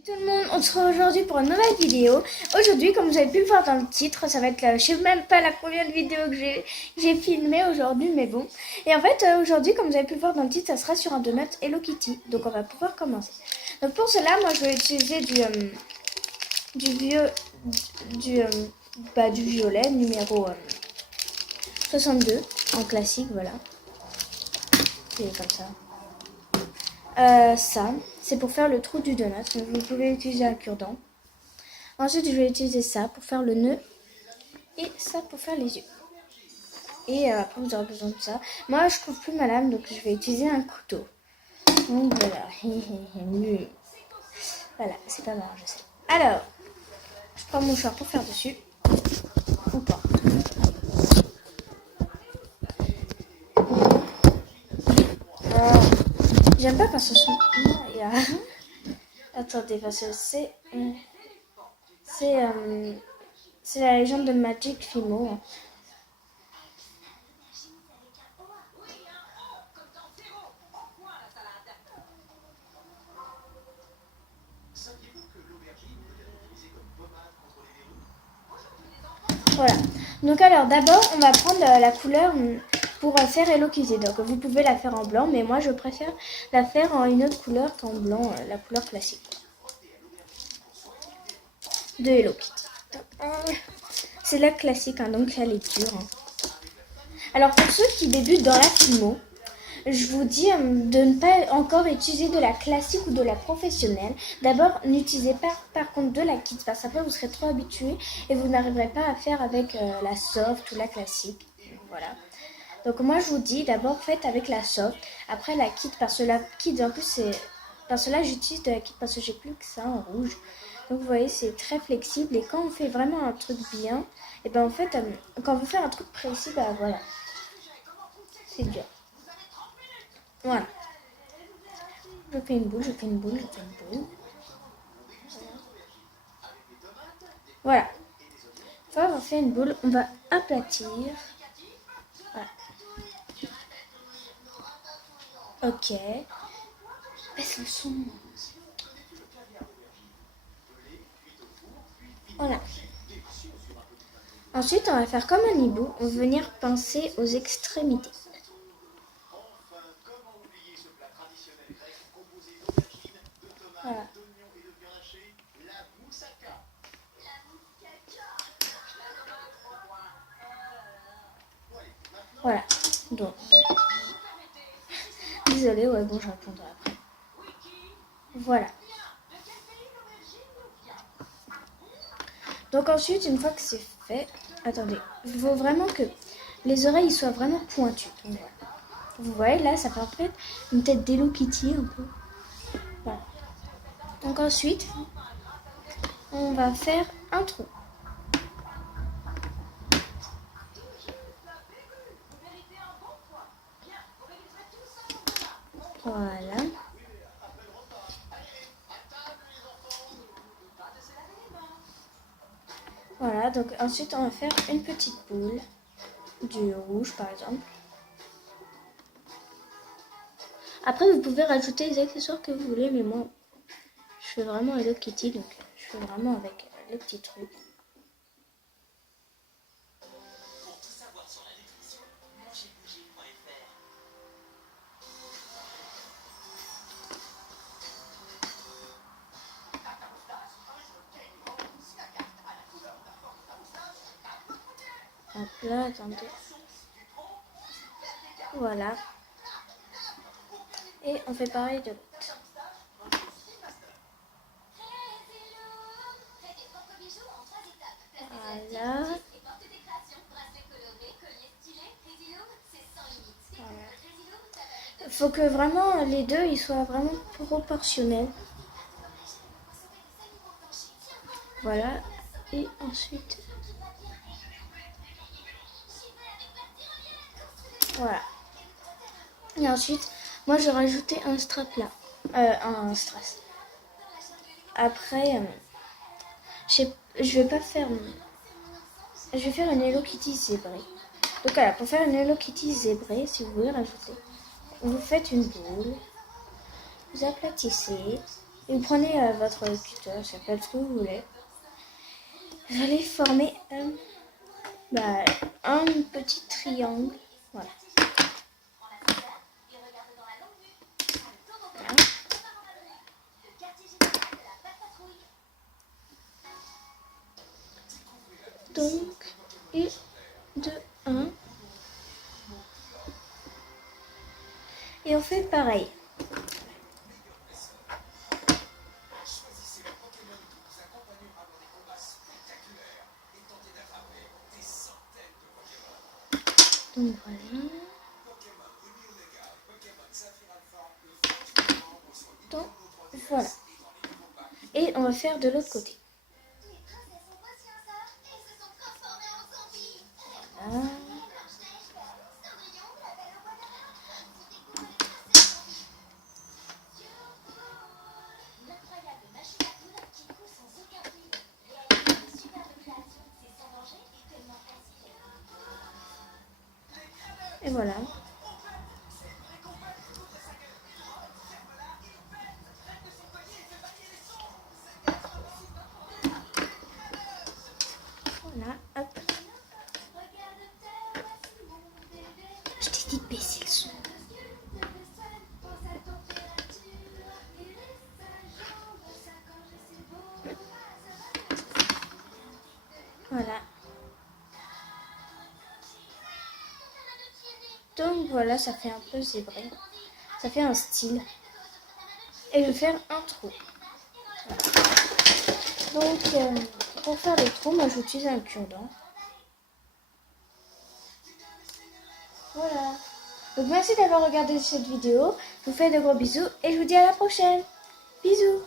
Salut tout le monde, on se retrouve aujourd'hui pour une nouvelle vidéo. Aujourd'hui, comme vous avez pu le voir dans le titre, ça va être je sais même pas la combien de vidéos que j'ai filmé aujourd'hui, mais bon. Et en fait, aujourd'hui, comme vous avez pu le voir dans le titre, ça sera sur un donut Hello Kitty. Donc on va pouvoir commencer. Donc pour cela, moi je vais utiliser du violet numéro 62 en classique, voilà. C'est comme ça. Ça, c'est pour faire le trou du donut. Donc vous pouvez utiliser un cure-dent. Ensuite, je vais utiliser ça pour faire le nœud et ça pour faire les yeux. Et après, vous aurez besoin de ça. Moi, je trouve plus ma lame, donc je vais utiliser un couteau. Donc voilà. Voilà, c'est pas marrant, je sais. Alors, je prends mon mouchoir pour faire dessus. Ou pas. J'aime pas quand ce sont... Attendez, parce que c'est la légende de Magic Fimo. Voilà. Donc alors d'abord on va prendre la couleur pour faire Hello Kitty. Donc vous pouvez la faire en blanc, mais moi je préfère la faire en une autre couleur qu'en blanc, la couleur classique de Hello Kitty. C'est la classique, hein, donc elle est dure. Hein. Alors pour ceux qui débutent dans la Fimo, je vous dis de ne pas encore utiliser de la classique ou de la professionnelle. D'abord, n'utilisez pas par contre de la kit parce qu'après vous serez trop habitué et vous n'arriverez pas à faire avec la soft ou la classique. Voilà. Donc moi je vous dis d'abord faites avec la soft, après la kit parce que la kit en plus c'est... Parce que là j'utilise de la kit parce que j'ai plus que ça en rouge. Donc vous voyez c'est très flexible et quand on fait vraiment un truc bien, et ben en fait quand vous faites un truc précis, bah voilà. C'est dur. Voilà. Je fais une boule, je fais une boule, je fais une boule. Voilà. Une fois avoir fait une boule, on va aplatir. Voilà. Ok. Baisse le son. Voilà. Ensuite, on va faire comme un hibou. On va venir pincer aux extrémités. Voilà. Voilà. Donc. Désolée, ouais, bon, je répondrai après. Voilà. Donc ensuite, une fois que c'est fait, attendez, il faut vraiment que les oreilles soient vraiment pointues. Donc, voilà. Vous voyez, là, ça fait en fait une tête d'Hello Kitty un peu. Voilà. Donc ensuite, on va faire un trou. Voilà. Voilà, donc ensuite on va faire une petite boule, du rouge par exemple. Après vous pouvez rajouter les accessoires que vous voulez, mais moi je fais vraiment Hello Kitty, donc je fais vraiment avec les petits trucs. Hop là, attendez. Voilà. Et on fait pareil de l'autre. Voilà. Il faut que vraiment les deux ils soient vraiment proportionnels. Voilà. Et ensuite... Voilà. Et ensuite, moi je rajoutais un strap là. Un strass. Après, je vais pas faire... Je vais faire une Hello Kitty zébrée. Donc voilà, pour faire une Hello Kitty zébrée, si vous voulez rajouter, vous faites une boule, vous aplatissez, Et vous prenez votre cutter, ça s'appelle ce que vous voulez. Vous allez former un petit triangle. Voilà. Donc, 1, 2, 1. Et on fait pareil. Donc voilà. Donc voilà. Et on va faire de l'autre côté. Voilà. Et voilà. Voilà, hop. Je t'ai dit de baisser le son. Voilà. Donc voilà, ça fait un peu zébré. Ça fait un style. Et je vais faire un trou. Voilà. Donc pour faire le trou, moi j'utilise un cure-dent. Voilà. Donc merci d'avoir regardé cette vidéo. Je vous fais de gros bisous et je vous dis à la prochaine. Bisous.